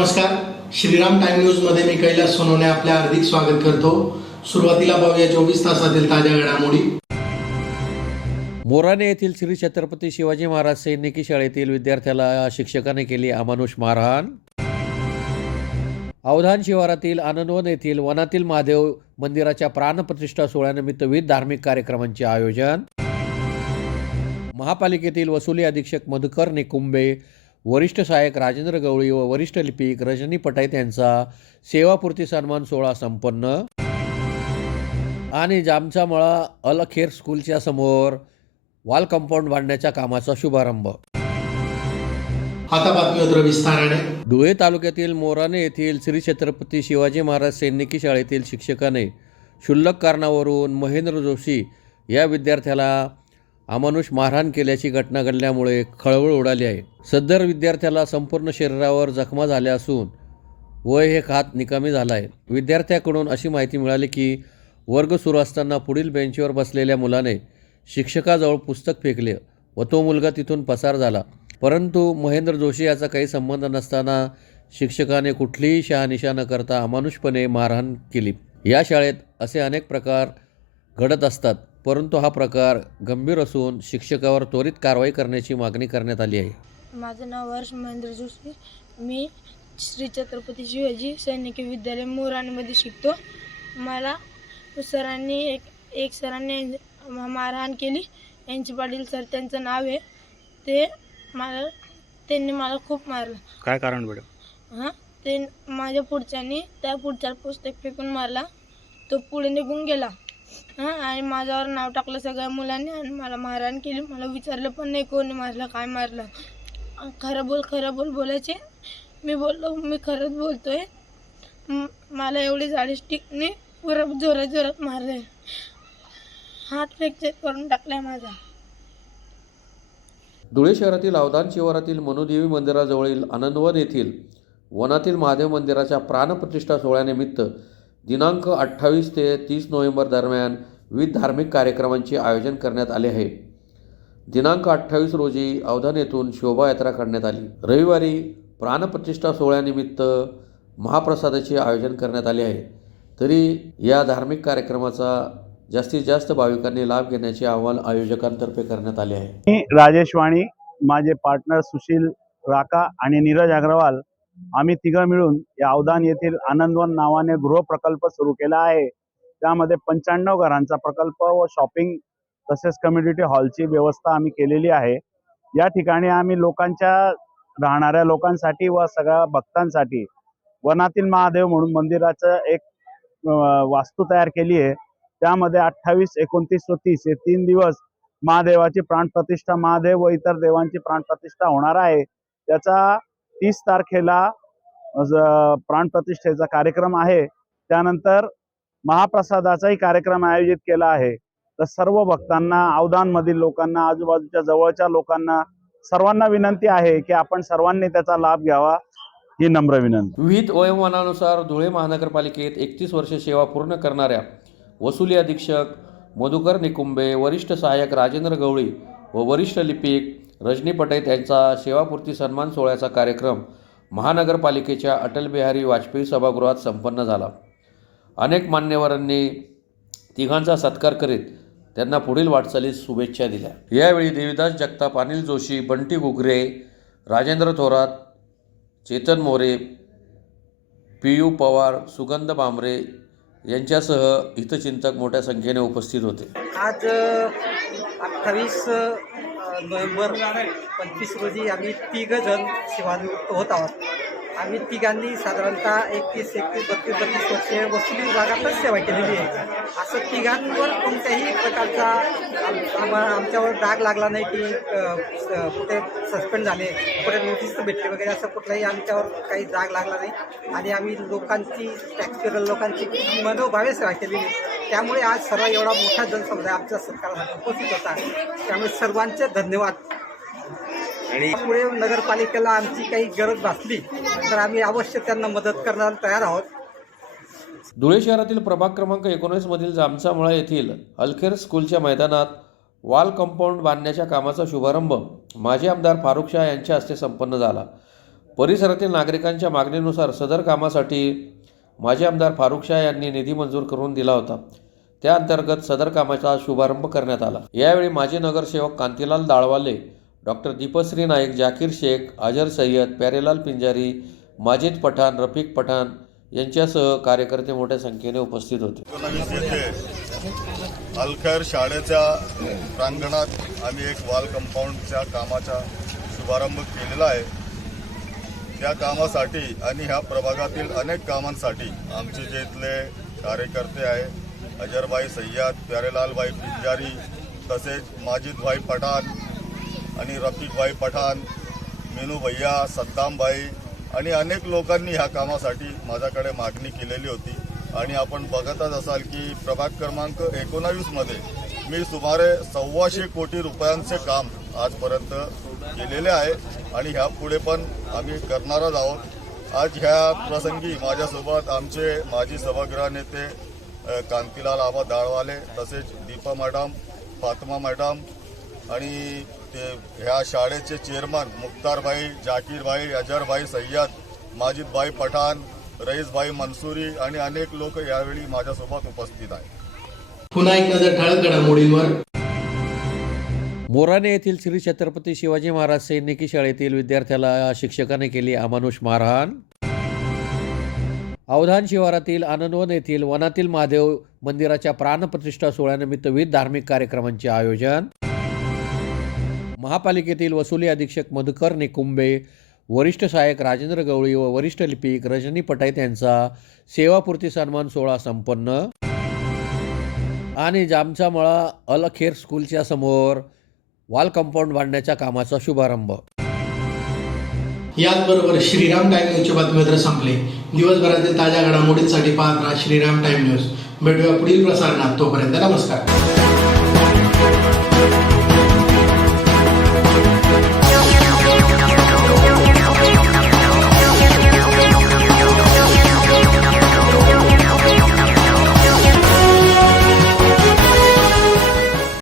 नमस्कार, श्रीराम टाइम न्यूजमध्ये मी कैलास सोनवणे आपले हार्दिक स्वागत करतो। सुरुवातीला पाहूया 24 तासातील ताज्या घडामोडी। मोराणे येथील श्री छत्रपती शिवाजी महाराज सैनिकी शाळेतील विद्यार्थ्याला शिक्षकाने केली अमानुष मारहाण। अवधान शिवारातील आनंदवन येथील वनातील महादेव मंदिराच्या प्राणप्रतिष्ठा सोहळ्यानिमित्त विविध धार्मिक कार्यक्रमांचे आयोजन। महापालिकेतील वसुली अधीक्षक मधुकर निकुंबे, वरिष्ठ सहाय्यक राजेंद्र गवळी व वरिष्ठ लिपिक रजनी पटाईत यांचा सेवापूर्ती सन्मान सोहळा संपन्न। आणि जामचा मळा अल खेर स्कूलच्या समोर वॉल कंपाऊंड बांधण्याच्या कामाचा शुभारंभ। आता बातमी विस्ताराने। धुळे तालुक्यातील मोराणे येथील श्री छत्रपती शिवाजी महाराज सैनिकी शाळेतील शिक्षकाने क्षुल्लक कारणावरून महेंद्र जोशी या विद्यार्थ्याला अमानुष मारहाण केल्याची घटना घडल्यामुळे खळबळ उडाली आहे। सदर विद्यार्थ्याला संपूर्ण शरीरावर जखमा झाल्या असून वय एक हात निकामी झाला आहे। विद्यार्थ्याकडून अशी माहिती मिळाली की वर्ग सुरू असताना पुढील बेंचवर बसलेल्या मुलाने शिक्षकाजवळ पुस्तक फेकले व तो मुलगा तिथून पसार झाला, परंतु महेंद्र जोशी याचा काही संबंध नसताना शिक्षकाने कुठलीही शहानिशा न करता अमानुषपणे मारहाण केली। या शाळेत असे अनेक प्रकार घडत असतात, परंतु हा प्रकार गंभीर असून शिक्षकावर त्वरित कारवाई करण्याची मागणी करण्यात आली आहे। माझं नाव हर्ष महेंद्र जोशी, मी श्री छत्रपती शिवाजी सैनिकी विद्यालय मोराणेमध्ये शिकतो। मला सरांनी एक सरांनी मारहाण केली। यांची पाटील सर त्यांचं नाव आहे। त्यांनी मला खूप मारलं। काय कारण बेटा? ते माझ्या त्या पुढच्या पुस्तक फेकून मारला। तो पुढे निघून गेला आणि माझ्यावर नाव टाकलं सगळ्या मुलांनी आणि मला मारहाण केली। मला विचारलं पण नाही कोणी मारलं, काय मारलं। खरं बोल बोलायचे। मी बोललो मी खरंच बोलतोय। मला एवढी जाडी स्टिकने पुरं जोरात मारले, हात फ्रॅक्चर करून टाकलाय माझा। धुळे शहरातील अवधान शिवारातील मनुदेवी मंदिराजवळील आनंदवन येथील वनातील महादेव मंदिराच्या प्राणप्रतिष्ठा सोहळ्यानिमित्त दिनांक 28 ते 30 नोव्हेंबर दरम्यान विविध धार्मिक कार्यक्रमांचे आयोजन करण्यात आले आहे। दिनांक 28 रोजी अवधान येथून शोभायात्रा काढण्यात आली। रविवारी प्राणप्रतिष्ठा सोहळ्यानिमित्त महाप्रसादाचे आयोजन करण्यात आले आहे। तरी या धार्मिक कार्यक्रमाचा जास्तीत जास्त भाविकांनी लाभ घेण्याचे आवाहन आयोजकांतर्फे करण्यात आले आहे। मी राजेश वाणी, माझे पार्टनर सुशील राका आणि नीरज अग्रवाल, आम्ही तिघं मिळून या अवधान येथील आनंदवन नावाने गृहप्रकल्प सुरू केला आहे। त्यामध्ये 95 घरांचा प्रकल्प व शॉपिंग तसेच कम्युनिटी हॉलची व्यवस्था आम्ही केलेली आहे। या ठिकाणी आम्ही राहणाऱ्या लोकांसाठी व सगळ्या भक्तांसाठी वनातील महादेव म्हणून मंदिराचं एक वास्तू तयार केली आहे। त्यामध्ये 28, 29 व 30 हे 3 दिवस महादेवाची प्राणप्रतिष्ठा, महादेव व इतर देवांची प्राणप्रतिष्ठा होणार आहे। त्याचा 30 तारखेला प्राणप्रतिष्ठेचा कार्यक्रम आहे। त्यानंतर महाप्रसादाचाही कार्यक्रम आयोजित केला आहे। तर सर्व भक्तांना, अवधानमधील लोकांना, आजूबाजूच्या जवळच्या लोकांना सर्वांना विनंती आहे की आपण सर्वांनी त्याचा लाभ घ्यावा, ही नम्र विनंती। विविध वयोमानानुसार धुळे महानगरपालिकेत 31 वर्षे सेवा पूर्ण करणाऱ्या वसुली अधीक्षक मधुकर निकुंबे, वरिष्ठ सहाय्यक राजेंद्र गवळी व वरिष्ठ लिपिक रजनी पटाईत यांचा सेवापूर्ती सन्मान सोहळ्याचा कार्यक्रम महानगरपालिकेच्या अटल बिहारी वाजपेयी सभागृहात संपन्न झाला। अनेक मान्यवरांनी तिघांचा सत्कार करीत त्यांना पुढील वाटचालीस शुभेच्छा दिल्या। यावेळी देवीदास जगताप, अनिल जोशी, बंटी गुगरे, राजेंद्र थोरात, चेतन मोरे, पीयू पवार, सुगंध बांबरे यांच्यासह हितचिंतक मोठ्या संख्येने उपस्थित होते। आज 28 नोव्हेंबर 25 रोजी आम्ही 3 जण सेवानिवृत्त होत आहोत। आम्ही तिघांनी साधारणतः 31, 32 वर्षे वसुली विभागातच सेवा केलेली आहे। असं तिघांवर कोणत्याही प्रकारचा आमच्यावर डाग लागला नाही की कुठे सस्पेंड झाले, कुठे नोटीस भेटली वगैरे, असं कुठलाही आमच्यावर काही डाग लागला नाही। आणि आम्ही लोकांची, टॅक्सपेयर लोकांची मनोभावे सेवा केलेली, त्यामुळे आज सर्व एवढा मोठा जनसमुदाय आमच्या सत्कारासाठी उपस्थित होता। त्यामुळे सर्वांचे धन्यवाद। आणि पुढे नगरपालिकेला आमची काही गरज भासली तर आम्ही अवश्य त्यांना मदत करण्याला तयार आहोत। धुळे शहरातील प्रभाग क्रमांक 19 मधील जामचा मळा येथील अलखेर स्कूलच्या मैदानात वॉल कंपाऊंड बांधण्याच्या कामाचा शुभारंभ माजी आमदार फारुख शाह यांच्या हस्ते संपन्न झाला। परिसरातील नागरिकांच्या मागणीनुसार सदर कामासाठी माजी आमदार फारुख शाह यांनी निधी मंजूर करून दिला होता. त्या अंतर्गत सदर कामाचा शुभारंभ करण्यात आला. यावेळी माजी नगरसेवक कांतीलाल दाळवाले, डॉक्टर दीपश्री नाईक, जाकीर शेख, अजर सय्यद, प्यारेलाल पिंजारी, माजिद पठाण, रफिक पठाण यांच्यासह कार्यकर्ते मोठ्या संख्येने उपस्थित होते. 19 येथे अलखैर शाळेच्या प्रांगणात आम्ही एक वॉल कंपाऊंडच्या कामाचा शुभारंभ केलेला आहे. त्या कामासाठी आणि ह्या प्रभागातील अनेक कामांसाठी आमचे जे इथले कार्यकर्ते आहे, अजरभाई सय्यद, प्यारेलालभाई पिंजारी, तसेच माजिदभाई पठाण आणि रफिकभाई पठाण, मीनू भैया, सद्दामभाई आणि अनेक लोकांनी ह्या कामासाठी माझ्याकडे मागणी केलेली होती. आणि आपण बघतच असाल की प्रभाग क्रमांक 19 मध्ये मी सुमारे 125 कोटी रुपयांचे काम आजपर्यंत केलेले आहे आणि ह्या पुढे पण आम्ही करणारच आहोत. आज ह्या प्रसंगी माझ्यासोबत आमचे माजी सभागृह नेते कांतीलाल आबा दाळवाले, तसेच दीपा मॅडम, फातिमा मॅडम आणि ते ह्या शाळेचे चेअरमन मुख्तारभाई, जाकीरभाई, अजरभाई सय्यद, माजिदभाई पठाण, रईसभाई मंसुरी आणि अनेक लोक यावेळी माझ्यासोबत उपस्थित आहेत. पुन्हा एक नजर ठळक घडामोडींवर. मोराणे येथील श्री छत्रपती शिवाजी महाराज सैनिकी शाळेतील विद्यार्थ्याला शिक्षकाने केली अमानुष मारहाण. अवधान शिवारातील आनंदवन येथील वनातील महादेव मंदिराच्या प्राणप्रतिष्ठा सोहळ्यानिमित्त विविध धार्मिक कार्यक्रमांचे आयोजन. महापालिकेतील वसुली अधीक्षक मधुकर निकुंबे, वरिष्ठ सहाय्यक राजेंद्र गवळी व वरिष्ठ लिपिक रजनी पटाईत यांचा सेवापूर्ती सन्मान सोहळा संपन्न. आणि जामचा मळा अल खेर स्कूलच्या समोर वॉल कंपाऊंड बांधण्याच्या कामाचा शुभारंभ. याचबरोबर श्रीराम टाइम न्यूजचे बातमीपत्र संपले. दिवसभरातील ताज्या घडामोडींसाठी पाहत राहा श्रीराम टाइम न्यूज. भेटूया पुढील प्रसारणात. तोपर्यंत नमस्कार.